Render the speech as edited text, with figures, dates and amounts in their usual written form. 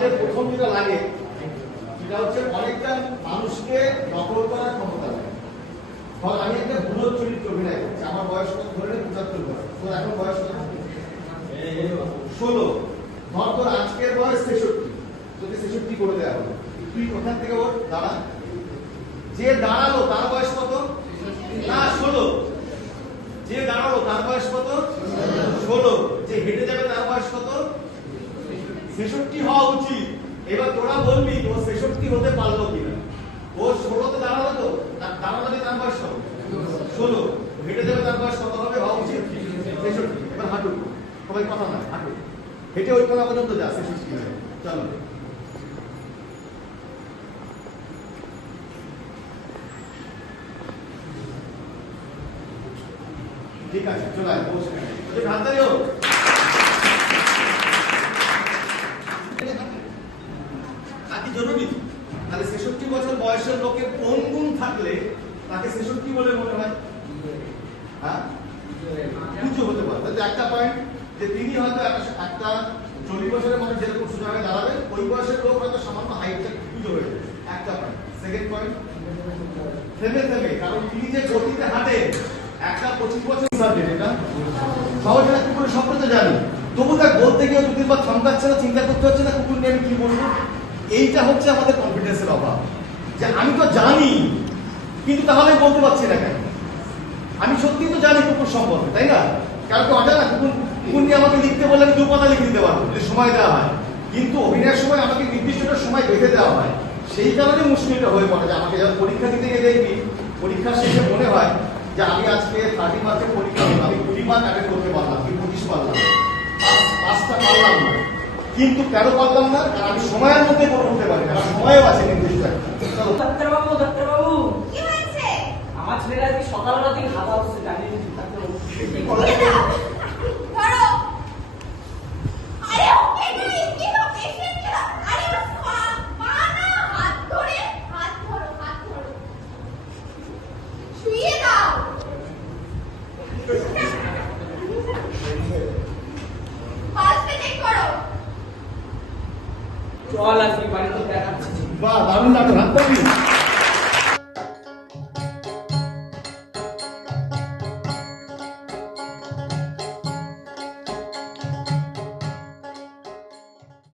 আমাদের প্রথম যেটা লাগে সেটা হচ্ছে অনেকটা মানুষকে নকল করার ক্ষমতা লাগে। ধর আমি একটা বুড়োর চরিত্র অভিনয় করছি, আমার বয়স কত ধরে 75 বছর, তোর এখন বয়স কত? 16। ধর তোর আজকের বয়স 63, তোকে 66 করে দেওয়া হলো, তুই ওখান থেকে ওর দাঁড়া। যে দাঁড়ালো তার বয়স কত? না 16। যে দাঁড়ালো তার বয়স কত? 16। যে হেঁটে যাবে তার বয়স কত? 66 হওয়া উচিত। এবার তোরা বলবি ও 66 হতে পারলো কিনা। ও 16তে দাঁড়ালো, তো দাঁড়ালো তার বয়স কত? 16। হেঁটে যাবে তার বয়স কত হবে? হওয়া উচিত 66। এবার হাঁটু, সবাই কথা না, হাঁটু হেঁটে ওই কোনা পর্যন্ত যা 66 হবে। চলো ঠিক আছে, চলে আয় বসে হাততালি হোক। জরুরি তাহলে 66 বছর বয়সের লোকের কোন গুণ থাকলে তাকে 66 বলে মনে হয়? হ্যাঁ, কিছু হতে পারে। তাহলে একটা পয়েন্ট যে তিনি হয়তো একটা 40 বছরের মানুষ যেরকম সুযোগে দাঁড়াবে, ওই বয়সের লোক হয়তো সামান্য হাইটটা কিছু হয়ে যাবে। একটা পয়েন্ট। সেকেন্ড পয়েন্ট, থেমে থেমে, কারণ তিনি যে গতিতে হাঁটে, একটা 25 বছর সাবজেক্ট, এটা সহজে না কুকুরের শব্দ তো জানি, তবু তাকে বলতে গিয়ে দুদিন বা থমকাচ্ছে না, চিন্তা করতে হচ্ছে না কুকুর নিয়ে আমি কি বলবো। এইটা হচ্ছে আমাদের কনফিডেন্সের অভাব, যে আমি তো জানি কিন্তু তাহলে বলতে পারছি না কেন। আমি সত্যি তো জানি কুকুর সম্পর্কে, তাই না? কারণ তো অজানা কুকুর নিয়ে আমাকে লিখতে বললে আমি 2 পাতা লিখে দিতে পারবো যদি সময় দেওয়া হয়, কিন্তু অভিনয়ের সময় আমাকে নির্দিষ্ট সময় বেঁধে দেওয়া হয়। সেই কারণে মুশকিলটা হয়ে পড়ে যে আমাকে যখন পরীক্ষা দিতে গিয়ে দেখবি পরীক্ষার শেষে মনে হয় যে আমি আজকে 30 মার্কের পরীক্ষা হলো, আমি 20 মার্ক অ্যাটেন্ড করতে পারলাম, কি 25 পারলাম, 5টা পারলাম না। কিন্তু কেন পারলাম না? কারণ আমি সময়ের মধ্যে করতে পারি না, সময়ও আছে নির্দিষ্ট। ডাক্তারবাবু, ডাক্তারবাবু, কি হয়েছে? আমার ছেলেরা কি সকালবেলা থেকে হাতা হচ্ছে, জানি ডাক্তারবাবু। ধরো। আরে ওকে না, কি তো পেশেন্ট না। আরে পা না, হাত ধরে, হাত ধরো, হাত ধরো। শুইয়ে দাও। পালসে চেক করো। চল আজকে বাড়িতে দেখাচ্ছি। বাহ, দারুণ নাটক, হাত তালি।